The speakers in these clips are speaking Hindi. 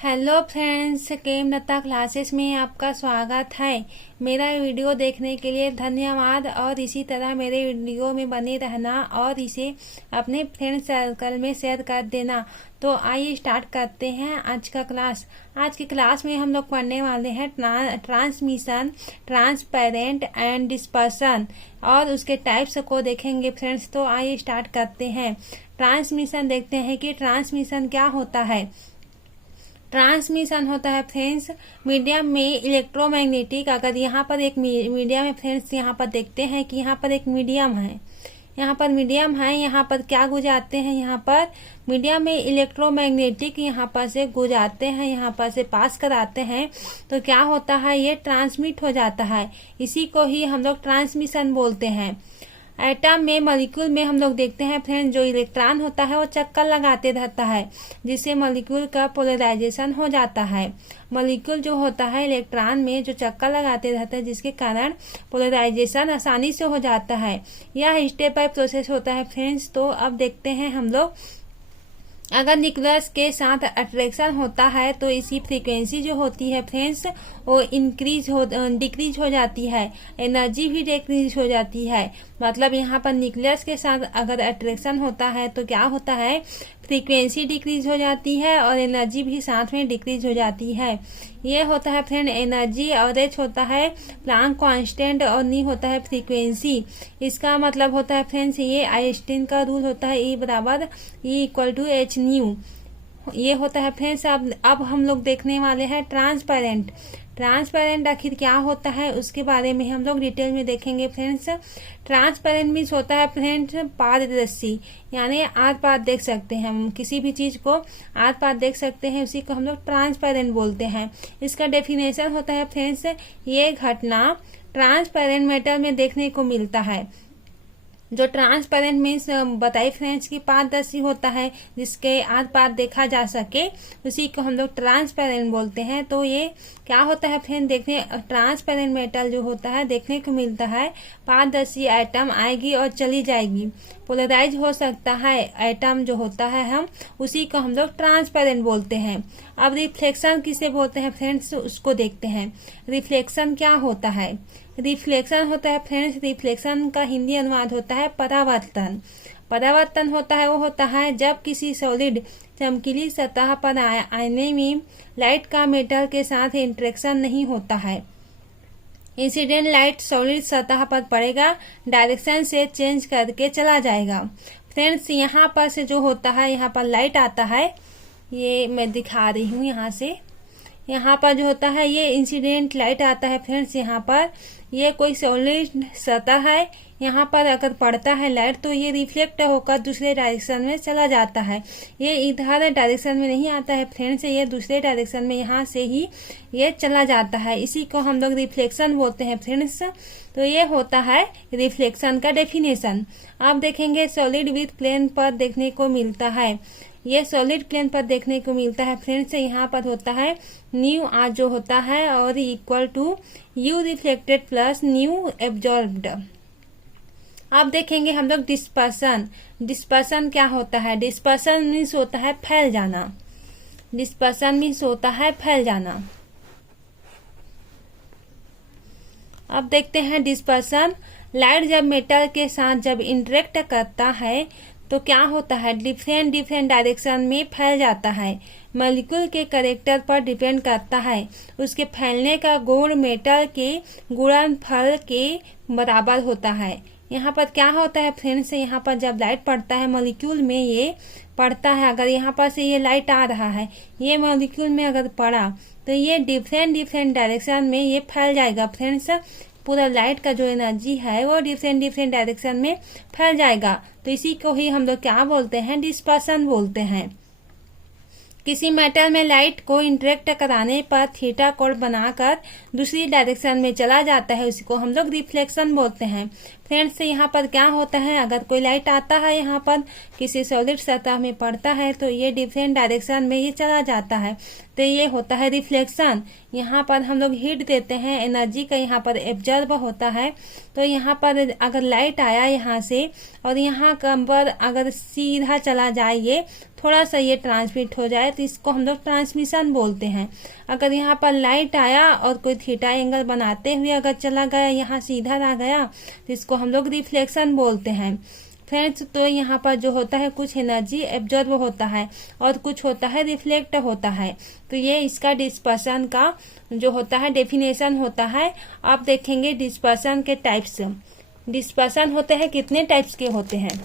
हेलो फ्रेंड्स, केम दत्ता क्लासेस में आपका स्वागत है। मेरा वीडियो देखने के लिए धन्यवाद और इसी तरह मेरे वीडियो में बने रहना और इसे अपने फ्रेंड सर्कल में शेयर कर देना। तो आइए स्टार्ट करते हैं आज का क्लास। आज की क्लास में हम लोग पढ़ने वाले हैं ट्रांसमिशन, ट्रांसपेरेंट एंड डिस्पर्सन और उसके टाइप्स को देखेंगे फ्रेंड्स। तो आइए स्टार्ट करते हैं। ट्रांसमिशन देखते हैं कि ट्रांसमिशन क्या होता है। ट्रांसमिशन होता है फ्रेंड्स मीडियम में इलेक्ट्रोमैग्नेटिक। अगर यहाँ पर एक मीडियम है फ्रेंड्स, यहाँ पर देखते हैं कि यहाँ पर एक मीडियम है, यहाँ पर मीडियम है, यहाँ पर क्या गुजारते हैं, यहाँ पर मीडियम में इलेक्ट्रोमैग्नेटिक यहाँ पर से गुजारते हैं, यहाँ पर से पास कराते हैं। तो क्या होता है, ये ट्रांसमिट हो जाता है। इसी को ही हम लोग ट्रांसमिशन बोलते हैं। एटम में, मॉलिक्यूल में हम लोग देखते हैं फ्रेंड्स, जो इलेक्ट्रॉन होता है वो चक्कर लगाते रहता है, जिससे मॉलिक्यूल का पोलराइजेशन हो जाता है। मॉलिक्यूल जो होता है इलेक्ट्रॉन में जो चक्कर लगाते रहता है, जिसके कारण पोलराइजेशन आसानी से हो जाता है। यह स्टेप बाय प्रोसेस होता है फ्रेंड्स। तो अब देखते हैं हम लोग, अगर न्यूक्लियस के साथ अट्रैक्शन होता है तो इसी फ्रीक्वेंसी जो होती है फ्रेंड्स वो डिक्रीज हो जाती है, एनर्जी भी डिक्रीज हो जाती है। मतलब यहाँ पर न्यूक्लियस के साथ अगर अट्रैक्शन होता है तो क्या होता है, फ्रीक्वेंसी डिक्रीज हो जाती है और एनर्जी भी साथ में डिक्रीज हो जाती है। ये होता है फ्रेंड एनर्जी, और एच होता है प्लांक कांस्टेंट और नी होता है फ्रीक्वेंसी। इसका मतलब होता है फ्रेंड्स, ये आइंस्टीन का रूल होता है, E बराबर E equal to H nu. ये होता है फ्रेंड्स। अब हम लोग देखने वाले हैं ट्रांसपेरेंट। ट्रांसपेरेंट आखिर क्या होता है उसके बारे में हम लोग डिटेल में देखेंगे फ्रेंड्स। ट्रांसपेरेंट मीन्स होता है फ्रेंड्स पारदर्शी, यानी आर पार देख सकते हैं हम किसी भी चीज को, आर पार देख सकते हैं, उसी को हम लोग ट्रांसपेरेंट बोलते हैं। इसका डेफिनेशन होता है फ्रेंड्स, ये घटना ट्रांसपेरेंट मेटल में देखने को मिलता है। जो ट्रांसपेरेंट मीन्स बताइए फ्रेंड्स की पारदर्शी होता है, जिसके आर पार देखा जा सके, उसी को हम लोग ट्रांसपेरेंट बोलते हैं। तो ये क्या होता है फ्रेंड, देखने ट्रांसपेरेंट मेटल जो होता है देखने को मिलता है, पारदर्शी एटम आएगी और चली जाएगी, पोलराइज हो सकता है एटम जो होता है, हम उसी को हम लोग ट्रांसपेरेंट बोलते हैं। अब रिफ्लेक्शन किसे बोलते हैं फ्रेंड्स, उसको देखते हैं। रिफ्लेक्शन क्या होता है, रिफ्लेक्शन होता है फ्रेंड्स, रिफ्लेक्शन का हिंदी अनुवाद होता है परावर्तन। परावर्तन होता है वो होता है जब किसी सॉलिड चमकीली सतह पर आने में लाइट का मेटल के साथ इंटरेक्शन नहीं होता है। इंसिडेंट लाइट सॉलिड सतह पर पड़ेगा, डायरेक्शन से चेंज करके चला जाएगा। फ्रेंड्स यहाँ पर से जो होता है, यहाँ पर लाइट आता है, ये मैं दिखा रही हूँ यहाँ से। यहाँ पर जो होता है ये इंसिडेंट लाइट आता है फ्रेंड्स। यहाँ पर ये कोई सॉलिड सतह है, यहाँ पर अगर पड़ता है लाइट तो ये रिफ्लेक्ट होकर दूसरे डायरेक्शन में चला जाता है। ये इधर डायरेक्शन में नहीं आता है फ्रेंड्स, ये दूसरे डायरेक्शन में यहाँ से ही ये चला जाता है। इसी को हम लोग रिफ्लेक्शन बोलते हैं फ्रेंड्स। तो ये होता है रिफ्लेक्शन का डेफिनेशन। अब देखेंगे सॉलिड विथ प्लेन पर देखने को मिलता है, ये सॉलिड प्लेन पर देखने को मिलता है फ्रेंड्स। यहाँ पर होता है न्यू आर जो होता है और equal to U reflected plus nu absorbed. अब देखेंगे हम लोग डिस्पर्सन। डिस्पर्सन क्या होता है, डिस्पर्सन मीन्स होता है फैल जाना। डिस्पर्सन मीन्स होता है फैल जाना। अब देखते हैं डिस्पर्सन। लाइट जब मेटल के साथ जब इंटरेक्ट करता है तो क्या होता है, डिफरेंट डायरेक्शन में फैल जाता है। मॉलिक्यूल के कैरेक्टर पर डिपेंड करता है, उसके फैलने का गुण मेटल के गुणनफल के बराबर होता है। यहाँ पर क्या होता है फ्रेंड्स, यहाँ पर जब लाइट पड़ता है मॉलिक्यूल में, ये पड़ता है, अगर यहाँ पर से ये लाइट आ रहा है, ये मॉलिक्यूल में अगर पड़ा तो ये डिफरेंट डायरेक्शन में ये फैल जाएगा फ्रेंड्स। पूरा लाइट का जो एनर्जी है वो डिफरेंट डायरेक्शन में फैल जाएगा। तो इसी को ही हम लोग क्या बोलते हैं, डिस्पर्सन बोलते हैं। किसी मेटल में लाइट को इंटरेक्ट कराने पर थीटा कोण बनाकर दूसरी डायरेक्शन में चला जाता है, उसी को हम लोग रिफ्लेक्शन बोलते हैं। फ्रेंड्स यहाँ पर क्या होता है, अगर कोई लाइट आता है यहाँ पर किसी सॉलिड सतह में पड़ता है तो ये डिफरेंट डायरेक्शन में ये चला जाता है, तो ये होता है रिफ्लेक्शन। यहाँ पर हम लोग हीट देते हैं, एनर्जी का यहाँ पर एब्जॉर्ब होता है। तो यहाँ पर अगर लाइट आया यहाँ से और यहाँ पर अगर सीधा चला जाए ये, थोड़ा सा ये ट्रांसमिट हो जाए तो इसको हम लोग ट्रांसमिशन बोलते हैं। अगर यहाँ पर लाइट आया और कोई थीटा एंगल बनाते हुए अगर चला गया, यहाँ सीधा आ गया, तो इसको हम लोग रिफ्लेक्शन बोलते हैं फ्रेंड्स। तो यहाँ पर जो होता है कुछ एनर्जी एब्जॉर्ब होता है और कुछ होता है रिफ्लेक्ट होता है। तो ये इसका डिस्पर्सन का जो होता है डेफिनेशन होता है। आप देखेंगे डिस्पर्सन के टाइप्स। डिस्पर्सन होते हैं कितने टाइप्स के होते हैं।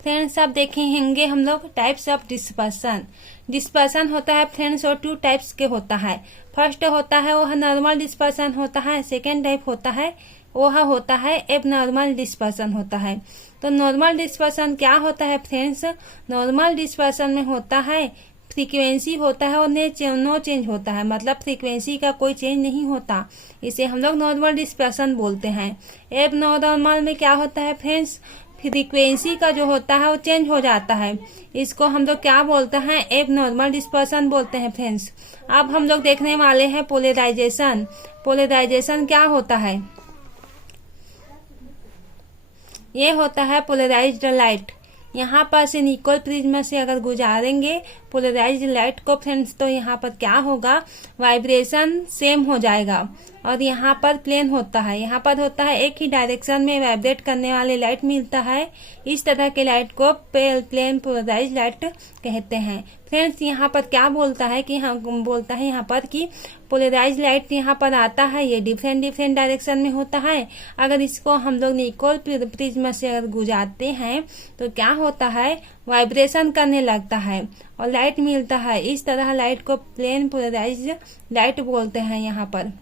फ्रेंड्स आप देखेंगे हम लोग टाइप्स ऑफ डिस्पर्सन। डिस्पर्सन होता है फ्रेंड्स और 2 टाइप्स के होता है। फर्स्ट होता है वह नॉर्मल डिस्पर्सन होता है। सेकेंड टाइप होता है वह होता है एबनॉर्मल डिस्पर्सन होता है। तो नॉर्मल डिस्पर्सन क्या होता है फ्रेंड्स। नॉर्मल डिस्पर्सन में होता है फ्रीक्वेंसी होता है और नो चेंज होता है, मतलब फ्रीक्वेंसी का कोई चेंज नहीं होता, इसे हम लोग नॉर्मल डिस्पर्सन बोलते हैं। एबनॉर्मल में क्या होता है फ्रेंड्स, फ्रीक्वेंसी का जो होता है वो चेंज हो जाता है, इसको हम लोग क्या बोलते हैं, एबनॉर्मल डिस्पर्सन बोलते हैं फ्रेंड्स। अब हम लोग देखने वाले हैं पोलराइजेशन। पोलराइजेशन क्या होता है, ये होता है पोलराइज्ड लाइट। यहाँ पर से निकोल प्रिज्म से अगर गुजारेंगे पोलराइज्ड लाइट को फ्रेंड्स, तो यहाँ पर क्या होगा, वाइब्रेशन सेम हो जाएगा और यहाँ पर प्लेन होता है। यहाँ पर होता है एक ही डायरेक्शन में वाइब्रेट करने वाले लाइट मिलता है। इस तरह के लाइट को प्लेन पोलराइज्ड लाइट कहते हैं फ्रेंड्स। यहाँ पर क्या बोलता है कि बोलता है यहाँ पर कि पोलराइज्ड लाइट यहाँ पर आता है, ये डिफरेंट डायरेक्शन में होता है। अगर इसको हम लोग निकोल प्रिज्म से अगर गुजारते हैं तो क्या होता है, वाइब्रेशन करने लगता है और लाइट मिलता है। इस तरह लाइट को प्लेन पोलराइज्ड लाइट बोलते हैं यहाँ पर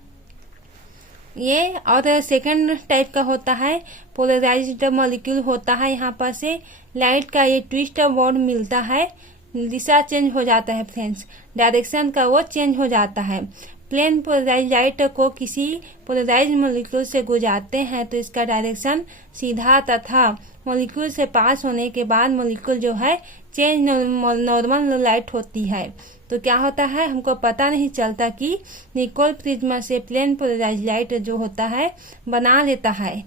ये। और सेकंड टाइप का होता है पोलराइज्ड मॉलिक्यूल होता है। यहाँ पर से लाइट का ये ट्विस्ट बोर्ड मिलता है, दिशा चेंज हो जाता है फ्रेंड्स, डायरेक्शन का वो चेंज हो जाता है। प्लेन पोलराइज्ड लाइट को किसी पोलराइज्ड मॉलिक्यूल से गुजारते हैं तो इसका डायरेक्शन सीधा तथा मॉलिक्यूल से पास होने के बाद मॉलिक्यूल जो है चेंज नॉर्मल लाइट होती है। तो क्या होता है, हमको पता नहीं चलता कि निकोल प्रिज्म से प्लेन पोलराइज्ड लाइट जो होता है बना लेता है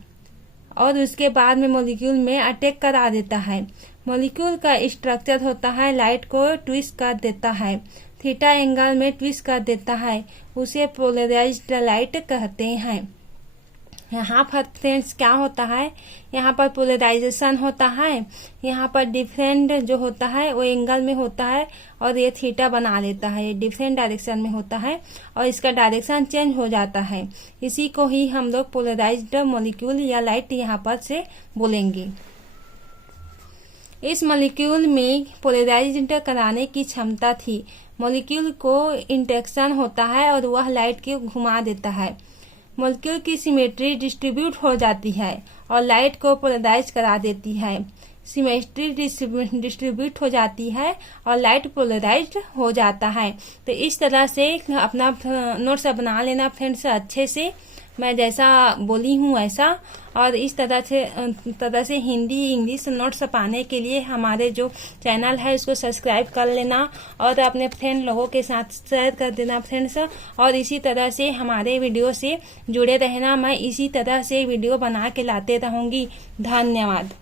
और उसके बाद में मॉलिक्यूल में अटैक करा देता है। मॉलिक्यूल का स्ट्रक्चर होता है लाइट को ट्विस्ट कर देता है, थीटा एंगल में ट्विस्ट कर देता है, उसे पोलराइज्ड लाइट कहते हैं। यहाँ पर फ्रेंड्स क्या होता है, यहाँ पर पोलराइजेशन होता है, यहाँ पर डिफरेंट जो होता है वो एंगल में होता है और ये थीटा बना लेता है, ये डिफरेंट डायरेक्शन में होता है और इसका डायरेक्शन चेंज हो जाता है। इसी को ही हम लोग पोलराइज्ड मॉलिक्यूल या लाइट यहाँ पर से बोलेंगे। इस मॉलिक्यूल में पोलराइज्ड कराने की क्षमता थी। मॉलिक्यूल को इंटरेक्शन होता है और वह लाइट को घुमा देता है। मॉलिक्यूल की सिमेट्री डिस्ट्रीब्यूट हो जाती है और लाइट को पोलराइज करा देती है। सिमेट्री डिस्ट्रीब्यूट हो जाती है और लाइट पोलराइज्ड हो जाता है। तो इस तरह से अपना नोट्स बना लेना फ्रेंड्स अच्छे से, मैं जैसा बोली हूँ वैसा। और इस तरह से हिंदी इंग्लिश नोट्स पाने के लिए हमारे जो चैनल है उसको सब्सक्राइब कर लेना और अपने फ्रेंड लोगों के साथ शेयर कर देना फ्रेंड्स। और इसी तरह से हमारे वीडियो से जुड़े रहना, मैं इसी तरह से वीडियो बना के लाते रहूंगी। धन्यवाद।